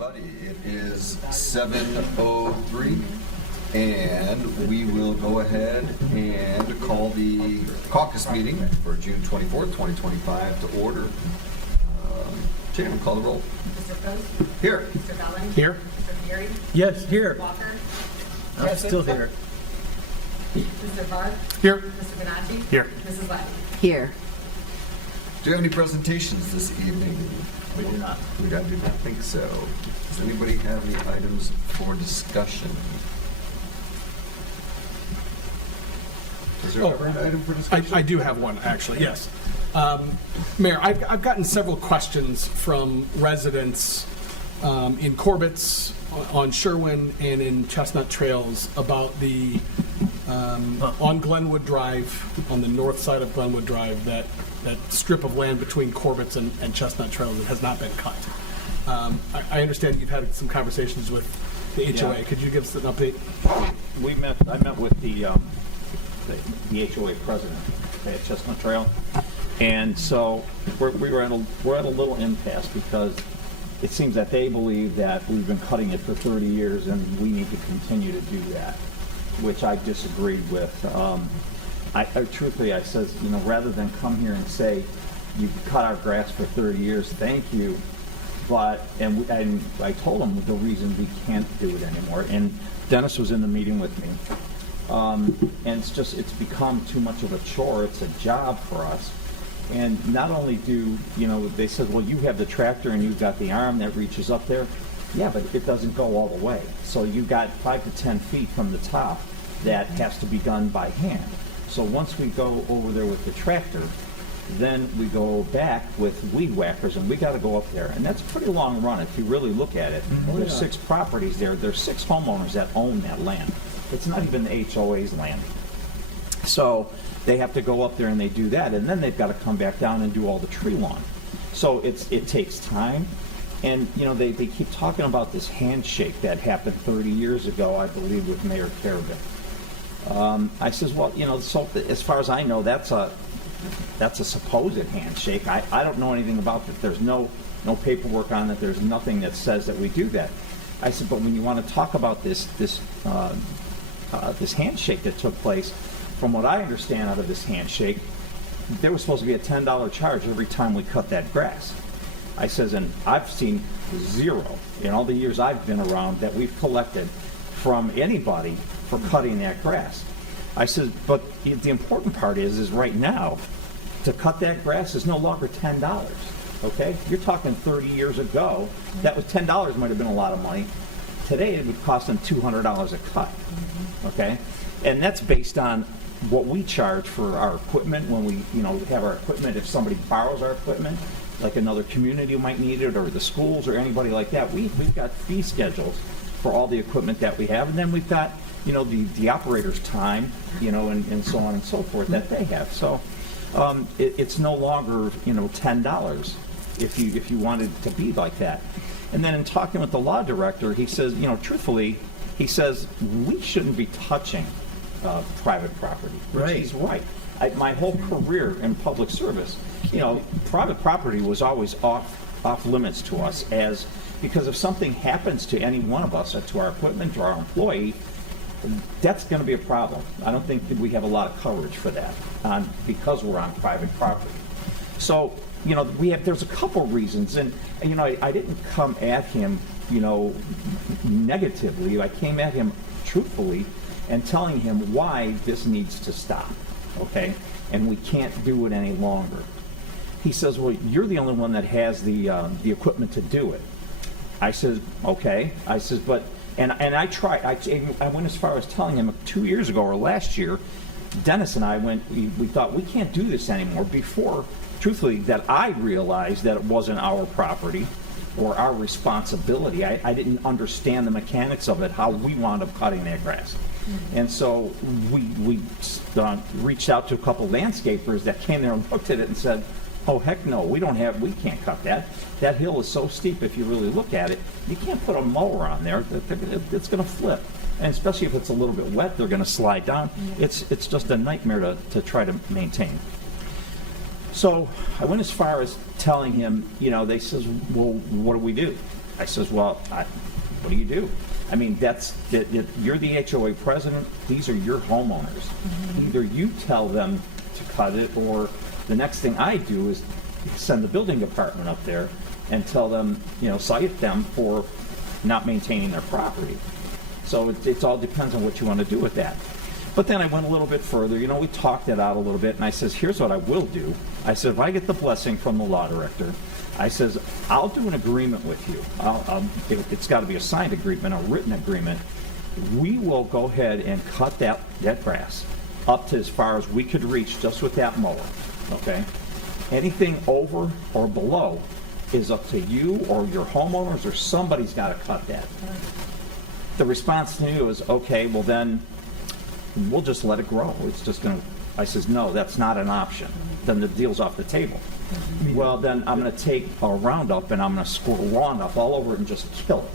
everybody. It is 7:03, and we will go ahead and call the caucus meeting for June 24th, 2025 to order. Chairman, call the roll. Mr. Post? Here. Mr. Bellin? Here. Mr. Fury? Yes, here. Mr. Walker? I'm still here. Mr. Barr? Here. Mr. Bonacci? Here. Mrs. Levy? Here. Do you have any presentations this evening? We do not. I do not think so. Does anybody have any items for discussion? Is there ever an item for discussion? I do have one, actually, yes. Mayor, I've gotten several questions from residents in Corbett's, on Sherwin, and in Chestnut Trails about the, on Glenwood Drive, on the north side of Glenwood Drive, that strip of land between Corbett's and Chestnut Trails that has not been cut. I understand you've had some conversations with the HOA. Yeah. Could you give us an update? I met with the HOA president at Chestnut Trail, and so we're at a little impasse because it seems that they believe that we've been cutting it for 30 years and we need to continue to do that, which I disagreed with. Truthfully, I says, rather than come here and say, you've cut our grass for 30 years, thank you, and I told them the reason we can't do it anymore, and Dennis was in the meeting with me, and it's become too much of a chore, it's a job for us, and not only they said, well, you have the tractor and you've got the arm that reaches up there, yeah, but it doesn't go all the way, so you've got 5 to 10 feet from the top that has to be done by hand. So once we go over there with the tractor, then we go back with weed whackers, and we got to go up there. And that's a pretty long run if you really look at it. There's 6 properties there. There's 6 homeowners that own that land. It's not even the HOA's land. So they have to go up there and they do that, and then they've got to come back down and do all the tree lawn. So it takes time. And, they keep talking about this handshake that happened 30 years ago, I believe, with Mayor Carabin. I says, well, so as far as I know, that's a supposed handshake. I don't know anything about that. There's no paperwork on it. There's nothing that says that we do that. I said, but when you want to talk about this handshake that took place, from what I understand out of this handshake, there was supposed to be a $10 charge every time we cut that grass. I says, and I've seen 0 in all the years I've been around that we've collected from anybody for cutting that grass. I said, but the important part is right now, to cut that grass is no longer $10, okay? You're talking 30 years ago, that was $10 might have been a lot of money. Today, it would cost them $200 a cut, okay? And that's based on what we charge for our equipment when we, have our equipment. If somebody borrows our equipment, like another community might need it, or the schools, or anybody like that, we've got fee schedules for all the equipment that we have, and then we've got the operator's time, and so on and so forth that they have. So it's no longer, $10 if you wanted it to be like that. And then in talking with the law director, he says, truthfully, he says, we shouldn't be touching private property, which Right. he's right. My whole career in public service, private property was always off limits to us, because if something happens to any one of us, or to our equipment, or our employee, that's going to be a problem. I don't think that we have a lot of coverage for that because we're on private property. So, there's a couple reasons, and I didn't come at him, negatively. I came at him truthfully and telling him why this needs to stop, okay? And we can't do it any longer. He says, well, you're the only one that has the equipment to do it. I said, okay. I says, but, and I tried, I went as far as telling him 2 years ago or last year, Dennis and I we thought we can't do this anymore before, truthfully, that I realized that it wasn't our property or our responsibility. I didn't understand the mechanics of it, how we wound up cutting that grass. And so we reached out to a couple landscapers that came there and looked at it and said, oh, heck no, we can't cut that. That hill is so steep, if you really look at it, you can't put a mower on there. It's going to flip. And especially if it's a little bit wet, they're going to slide down. It's just a nightmare to try to maintain. So I went as far as telling him, they says, well, what do we do? I says, well, what do you do? I mean, you're the HOA president. These are your homeowners. Either you tell them to cut it, or the next thing I do is send the building department up there and tell them, cite them for not maintaining their property. So it all depends on what you want to do with that. But then I went a little bit further. We talked it out a little bit, and I says, here's what I will do. I said, if I get the blessing from the law director, I says, I'll do an agreement with you. It's got to be a signed agreement, a written agreement. We will go ahead and cut that grass up to as far as we could reach just with that mower, okay? Anything over or below is up to you or your homeowners, or somebody's got to cut that. The response to me was, okay, well then, we'll just let it grow. It's just going to, I says, no, that's not an option. Then the deal's off the table. Well, then I'm going to take a Roundup and I'm going to squirt Roundup all over it and just kill it.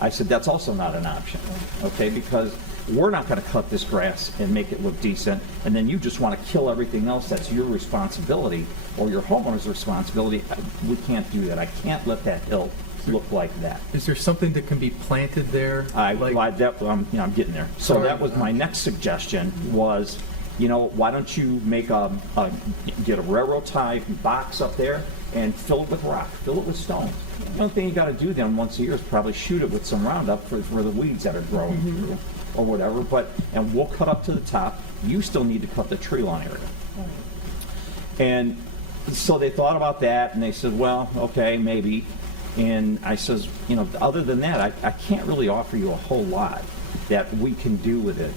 I said, that's also not an option, okay, because we're not going to cut this grass and make it look decent, and then you just want to kill everything else that's your responsibility or your homeowner's responsibility. We can't do that. I can't let that hill look like that. Is there something that can be planted there? I'm getting there. So Sorry. that was my next suggestion was, why don't you make get a railroad tie box up there and fill it with rock, fill it with stones. The only thing you got to do then once a year is probably shoot it with some Roundup for the weeds that are growing through or whatever. And we'll cut up to the top. You still need to cut the tree lawn area. And so they thought about that, and they said, well, okay, maybe. And I says, other than that, I can't really offer you a whole lot that we can do with it.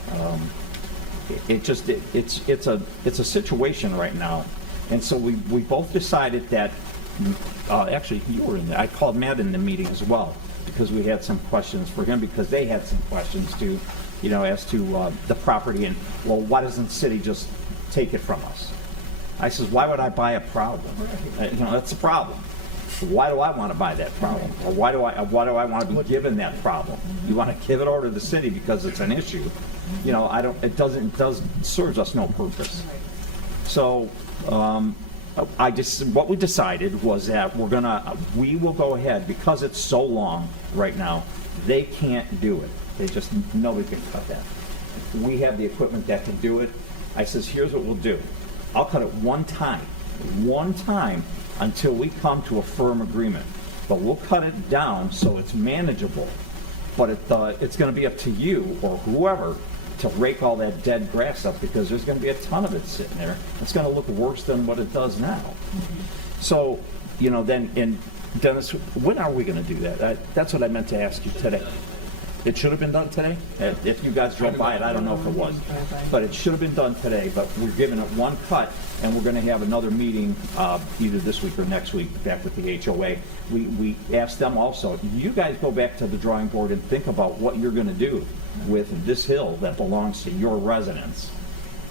It's a situation right now, and so we both decided that. Actually, you were in there. I called Matt in the meeting as well because we had some questions for him, because they had some questions too, as to the property and, well, why doesn't the city just take it from us? I says, why would I buy a problem? That's a problem. Why do I want to buy that problem? Or why do I want to be given that problem? You want to give it over to the city because it's an issue. It serves us no purpose. So what we decided was that we will go ahead, because it's so long right now, they can't do it. Nobody can cut that. We have the equipment that can do it. I says, here's what we'll do. I'll cut it one time until we come to a firm agreement. But we'll cut it down so it's manageable. But it's going to be up to you or whoever to rake all that dead grass up, because there's going to be a ton of it sitting there. It's going to look worse than what it does now. So, and Dennis, when are we going to do that? That's what I meant to ask you today. It should have been done today. If you guys drove by it, I don't know if it was. But it should have been done today, but we're giving it one cut, and we're going to have another meeting either this week or next week back with the HOA. We asked them also, you guys go back to the drawing board and think about what you're going to do with this hill that belongs to your residents.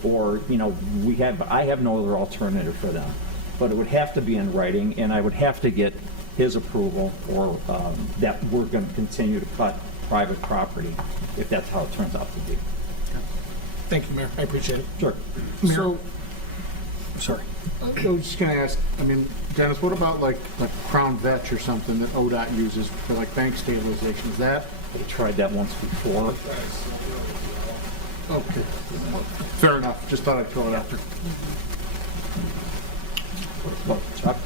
Or, I have no other alternative for them. But it would have to be in writing, and I would have to get his approval, or that we're going to continue to cut private property, if that's how it turns out to be. Thank you, Mayor. I appreciate it. Sure. So, sorry. I was just going to ask, Dennis, what about like Crown Vetch or something that ODOT uses for like bank stabilization? Is that? We tried that once before. Okay. Fair enough. Just thought I'd throw it out there. Well, Chuck?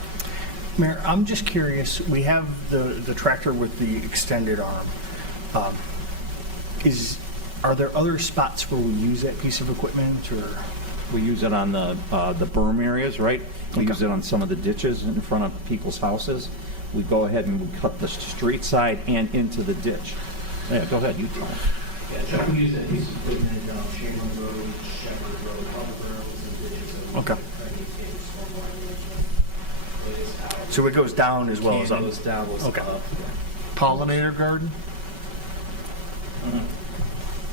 Mayor, I'm just curious, we have the tractor with the extended arm. Are there other spots where we use that piece of equipment, or? We use it on the berm areas, right? We use it on some of the ditches in front of people's houses. We go ahead and we cut the street side and into the ditch. Yeah, go ahead, you tell them. Yeah, Chuck, we use that piece of equipment on Chamberlain Road, Shepherd Road, public roads and ditches. Okay. So it goes down as well as up? It goes down, goes Okay. up. Pollinator garden?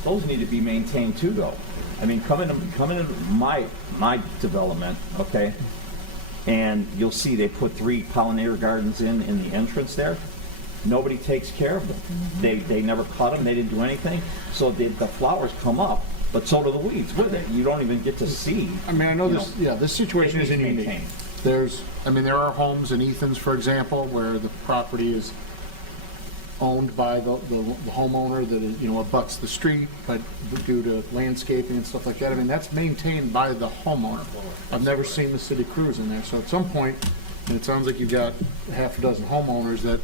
Those need to be maintained too, though. Coming into my development, okay, and you'll see they put 3 pollinator gardens in the entrance there. Nobody takes care of them. They never cut them. They didn't do anything. So the flowers come up, but so do the weeds with it. You don't even get to see. I know this. Yeah, this situation isn't unique. maintained. There are homes in Ethan's, for example, where the property is owned by the homeowner that is, abuts the street, but due to landscaping and stuff like that, I mean, that's maintained by the homeowner. I've never seen the city crews in there, so at some point, and it sounds like you've got half a dozen homeowners that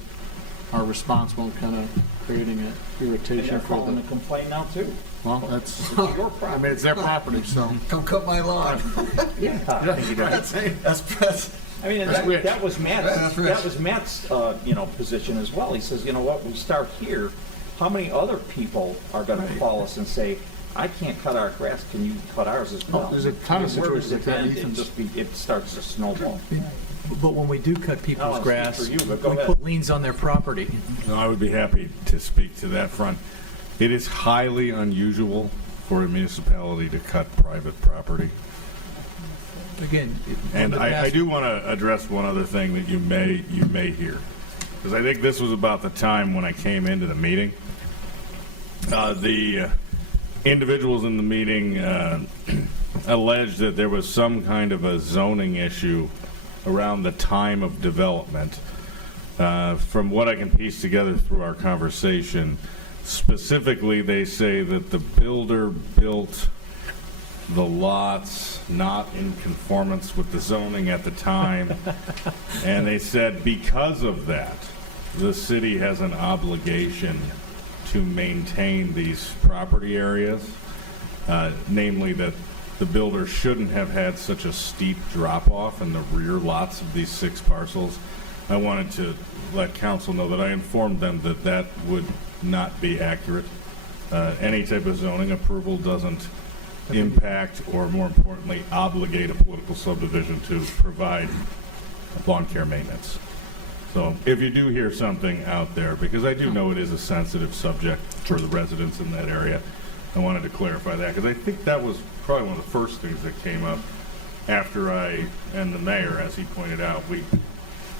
are responsible and kind of creating an And irritation they're for calling the, to complain now too. well, that's, It's your I property. mean, it's their property, so. Come cut my lawn. Yeah. That's I mean, and That's weird. that was That's Matt's, position as well. He says, you know what, we start here, how many other people are gonna call us and say, I can't cut our grass, can you cut ours as well? there's a ton of Where does situations it like that, end? Ethan's- It starts to snowball. But when we do cut I people's wanna grass, speak we for you, but go ahead. put liens on their property. No, I would be happy to speak to that front. It is highly unusual for a municipality to cut private property. Again. And I do want to address one other thing that you may hear, because I think this was about the time when I came into the meeting. The individuals in the meeting alleged that there was some kind of a zoning issue around the time of development. From what I can piece together through our conversation, specifically they say that the builder built the lots not in conformance with the zoning at the time. And they said because of that, the city has an obligation to maintain these property areas, namely that the builder shouldn't have had such a steep drop-off in the rear lots of these 6 parcels. I wanted to let council know that I informed them that that would not be accurate. Any type of zoning approval doesn't impact or, more importantly, obligate a political subdivision to provide lawn care maintenance. So if you do hear something out there, because I do know it is a sensitive subject for the residents in that area, I wanted to clarify that, because I think that was probably one of the first things that came up after I and the mayor, as he pointed out, we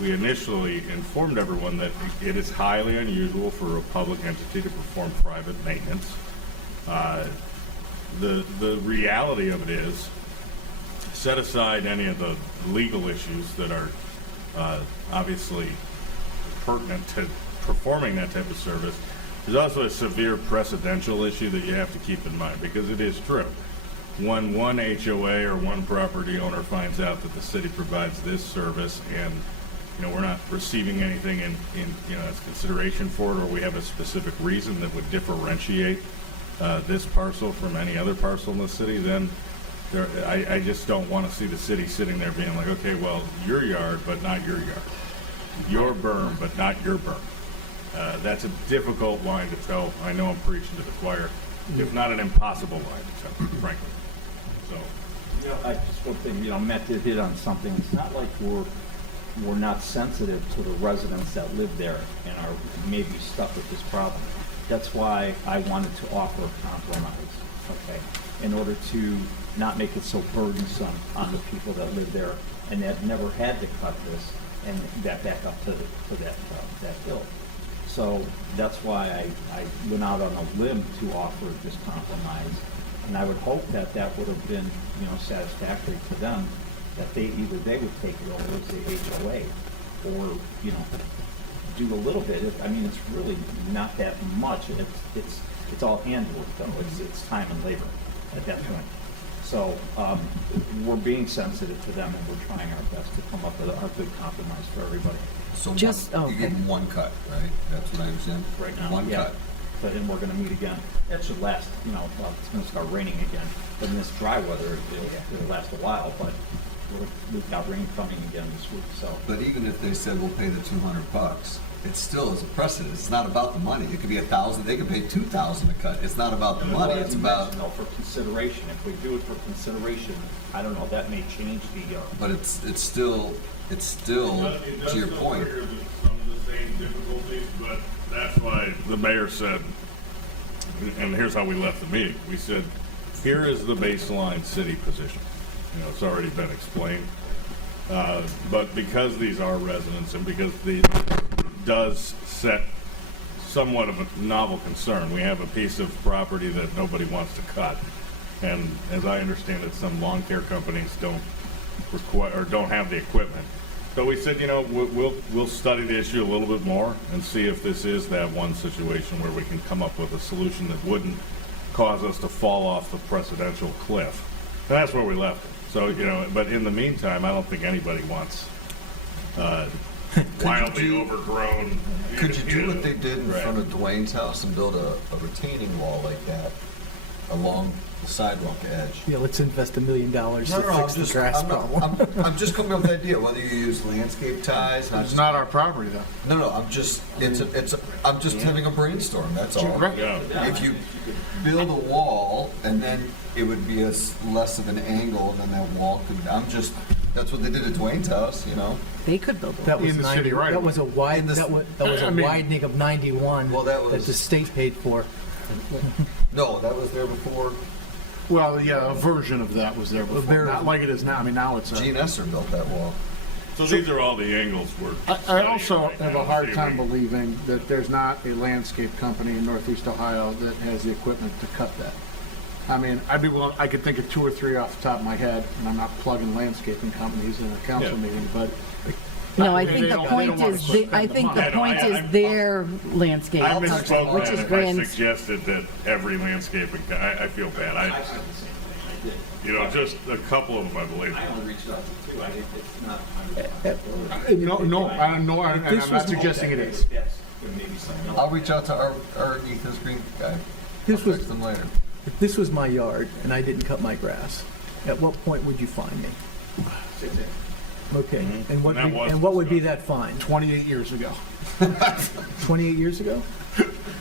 initially informed everyone that it is highly unusual for a public entity to perform private maintenance. The reality of it is, set aside any of the legal issues that are obviously pertinent to performing that type of service, there's also a severe precedential issue that you have to keep in mind, because it is true. When one HOA or one property owner finds out that the city provides this service and we're not receiving anything in as consideration for it, or we have a specific reason that would differentiate this parcel from any other parcel in the city, then I just don't want to see the city sitting there being like, okay, well, your yard, but not your yard. Your berm, but not your berm. That's a difficult line to tell. I know I'm preaching to the choir, if not an impossible line to tell, frankly. So, I just one thing, Matt did hit on something. It's not like we're not sensitive to the residents that live there and are maybe stuck with this problem. That's why I wanted to offer a compromise, okay, in order to not make it so burdensome on the people that live there and that never had to cut this and that back up to that hill. So that's why I went out on a limb to offer this compromise, and I would hope that that would have been, satisfactory to them, that they would take it over as the HOA, or do a little bit. It's really not that much. It's all handwork though. It's time and labor at that point. So we're being sensitive to them, and we're trying our best to come up with a good compromise for everybody. So Just- you okay. give them one cut, right? That's what I understand? Right now, One yeah. cut. But then we're gonna meet again. That should last, it's gonna start raining again. But in this dry weather, it'll last a while, but we've got rain coming again this week, so. But even if they said we'll pay the $200, it still is a precedent. It's not about the money. It could be 1,000. They could pay 2,000 a cut. It's not about the money. It's about. No, for consideration. If we do it for consideration, I don't know, that may change the, But it's still to your point. some of the same difficulties, but that's why the mayor said, and here's how we left the meeting. We said, here is the baseline city position. It's already been explained. But because these are residents and because it does set somewhat of a novel concern, we have a piece of property that nobody wants to cut. And as I understand it, some lawn care companies don't require or don't have the equipment. So we said, we'll study the issue a little bit more and see if this is that one situation where we can come up with a solution that wouldn't cause us to fall off the precedential cliff. And that's where we left it. So, but in the meantime, I don't think anybody wants wildly overgrown. Could you do what they did in Right. front of Dwayne's house and build a retaining wall like that along the sidewalk edge? Yeah, let's invest $1 million to fix the grass problem. I'm just coming up with the idea, whether you use landscape ties. It's not our property, though. No, I'm just, I'm just having a brainstorm, that's all. Right. Yeah. If you build a wall, and then it would be less of an angle, and then that wall could, that's what they did at Dwayne's house, They could build that. Was In the city, right. That was a wide. In the- That was I a mean- widening of 91 Well, that was- the state paid for. No, that was there before. Well, yeah, a version of that was there before, very- not like it is now. I mean, now it's a... Gene Esser built that wall. So these are all the angles we're I studying also right have now a to hard see if time we- believing that there's not a landscape company in Northeast Ohio that has the equipment to cut that. I mean, I could think of 2 or 3 off the top of my head, and I'm not plugging landscaping companies in a council Yeah. meeting, but No, I They think the don't point wanna is, spend I the think money. the point is their landscape, I misspoke which then is if I grand. suggested that every landscaping, I feel bad. I said the same thing, I did. Just a couple of them, I believe. I only reached out to 2, I think it's not. no, I'm not suggesting it is. Yes, there may be something else. I'll reach out to our Ethan's Green guy. This I'll was- text them later. If this was my yard and I didn't cut my grass, at what point would you fine me? 6 inches. Okay, Mhm. and what And that be, was and what would be discussed. that fine? 28 years ago. 28 years ago?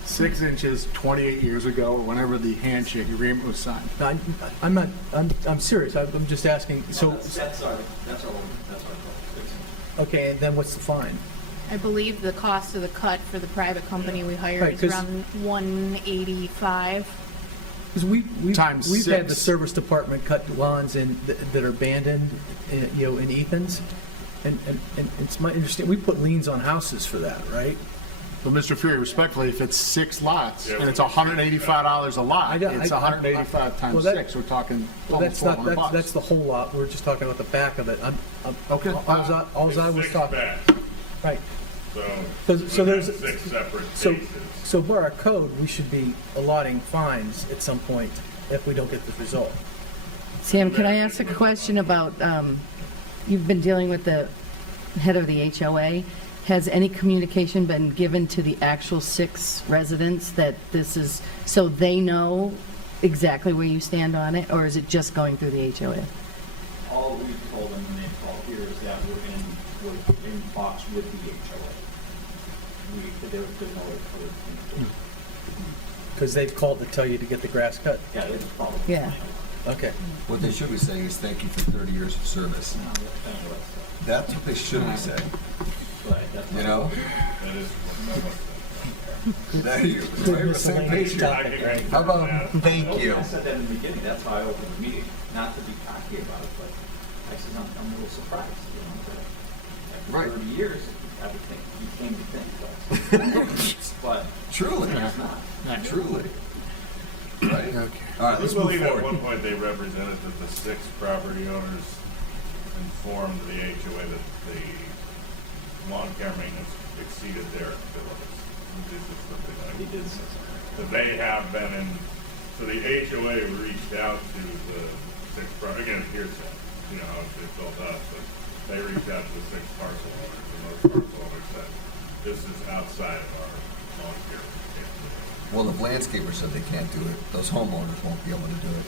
6 inches, 28 years ago, or whenever the handshake agreement was signed. I'm not. I'm serious. I'm just asking. So That's our goal. okay, and then what's the fine? I believe the cost of the cut for the private company we hired Right, is 'cause- around 185. Because we've Times had the 6. service department cut lawns that are abandoned, in Ethan's, and it's my understanding we put liens on houses for that, right? But Mr. Fury, respectfully, if it's 6 lots Yeah, and it's we- $185 a lot, I don't- it's I- 185 times well, that- 6, we're talking Well, almost that's not $1,200. that's the whole lot. We're just talking about the back of it. Okay. All I was It's 6 talking. backs, Right. so So there's- we'd have 6 separate So, spaces. so by our code, we should be allotting fines at some point if we don't get this resolved. Sam, can I ask a question about, you've been dealing with the head of the HOA. Has any communication been given to the actual 6 residents that this is, so they know exactly where you stand on it, or is it just going through the HOA? All we've told them when they call here is that we're in talks with the HOA. There was no other thing. Because they've called to tell you to get the grass cut. Yeah, they just called. Yeah. Okay. What they should be saying is thank you for 30 years of service. That's what they should be saying, you know? That is There you go. We're on the same page here. I can agree How about with thank you? I said that in the beginning, that's how I opened the meeting, not to be cocky about it, but I said, I'm a little surprised, that Right. after 30 years, I would think, you came to think, but Truly, it's not. truly. Right? Okay. All right, I let's move believe at one forward. point they represented that the 6 property owners informed the HOA that the lawn care maintenance exceeded their abilities. This is something like He did say something. that they have been in, so the HOA reached out to the 6 again, hearsay, you know, how they told us, but they reached out to the 6 parcel owners, and those parcel owners said, this is outside of our lawn care. Well, if landscapers said they can't do it, those homeowners won't be able to do it.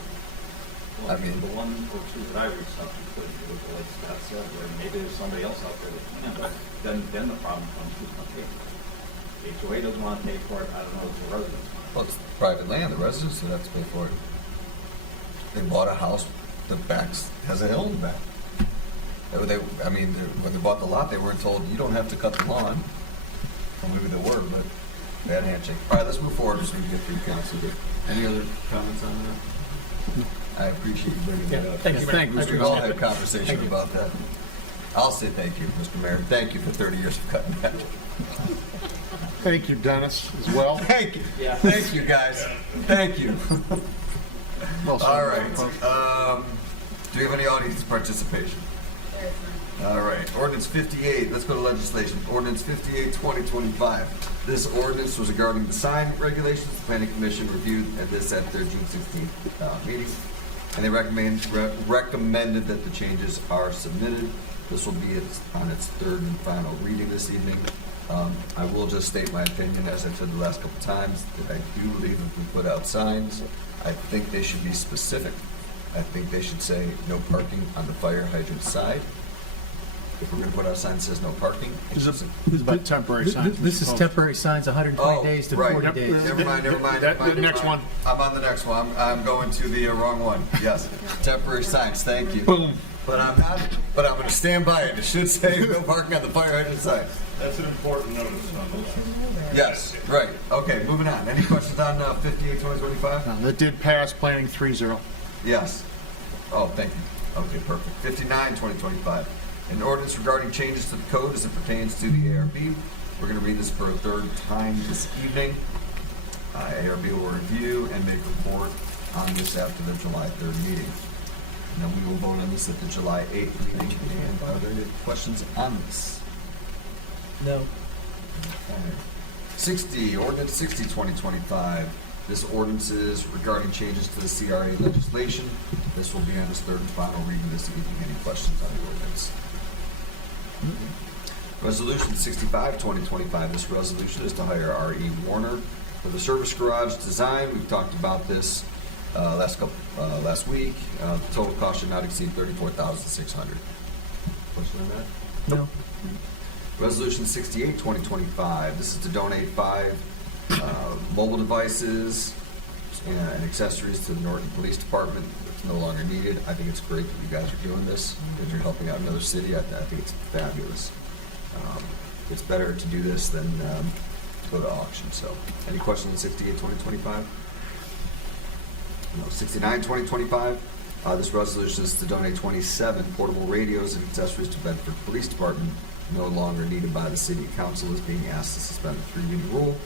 Well, I mean- the 1 or 2 that I reached out to couldn't do it, but like Scott said, where maybe there's somebody else out there that can, but then the problem comes, who's gonna pay for it? The HOA doesn't wanna pay for it, I don't know if the residents want. Well, it's private land, the residents would have to pay for it. They bought a house that has a hill in the back. When they bought the lot, they weren't told, you don't have to cut the lawn. Or maybe they were, but bad handshake. All right, let's move forward so we can get through council. Any other comments on that? I appreciate you bringing that up. Thank you, Thank you, We've all had conversation about that. I'll say thank you, Mr. Mayor. Thank you for 30 years of cutting that. Thank you, Dennis, as well. Thank you. Yeah. Thank you, guys. Thank you. Well said. All right. Do we have any audience participation? There is none. All right, ordinance 58, let's go to legislation. Ordinance 58, 2025. This ordinance was regarding the sign regulations. The planning commission reviewed this at their June 16th meeting, and they recommended that the changes are submitted. This will be on its third and final reading this evening. I will just state my opinion, as I've said the last couple times, that I do believe if we put out signs, I think they should be specific. I think they should say no parking on the fire hydrant side. If we're going to put out signs that says no parking, it should say- Who's about temporary signs? This is temporary signs, 120 days to right. 40 days. Never mind. The next one. I'm on the next one. I'm going to the wrong one. Yes, temporary signs. Thank you. Boom. But I'm not. But I'm going to stand by it. It should say no parking on the fire hydrant side. That's an important notice nonetheless. Yes. Right. Okay. Moving on. Any questions on 58, 2025? No, that did pass planning 3-0. Yes. Oh, thank you. Okay, perfect. 59, 2025. An ordinance regarding changes to the code as it pertains to the ARB. We're going to read this for a third time this evening. ARB will review and make a report on this after the July 3rd meeting. And then we will vote on this at the July 8th meeting. And are there any questions on this? No. Okay. 60, ordinance 60, 2025. This ordinance is regarding changes to the CRA legislation. This will be on its third and final reading this evening. Any questions on the ordinance? Resolution 65, 2025. This resolution is to hire R.E. Warner for the service garage design. We've talked about this last week. The total cost should not exceed $34,600. Question on that? No. Resolution 68, 2025. This is to donate 5 mobile devices and accessories to the Norton Police Department. It's no longer needed. I think it's great that you guys are doing this, that you're helping out another city. I think it's fabulous. It's better to do this than go to auction. So, any questions on 68, 2025? No. 69, 2025. This resolution is to donate 27 portable radios and accessories to Bedford Police Department, no longer needed by the city. Council is being asked to suspend the 3-reading rule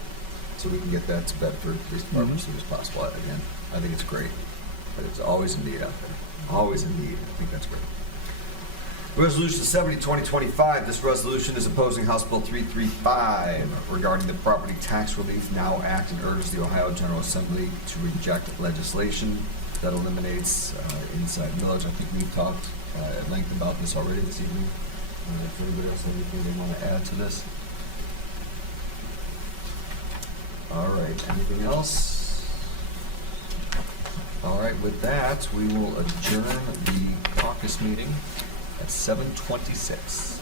so we can get that to Bedford Police Department as soon as possible. Again, I think it's great, but it's always in need out there. Always in need. I think that's great. Resolution 70, 2025. This resolution is opposing House Bill 335 regarding the Property Tax Relief Now Act and urges the Ohio General Assembly to reject legislation that eliminates inside millage. I think we've talked at length about this already this evening. If anybody else has anything they want to add to this? All right, anything else? All right, with that, we will adjourn the caucus meeting at 7:26.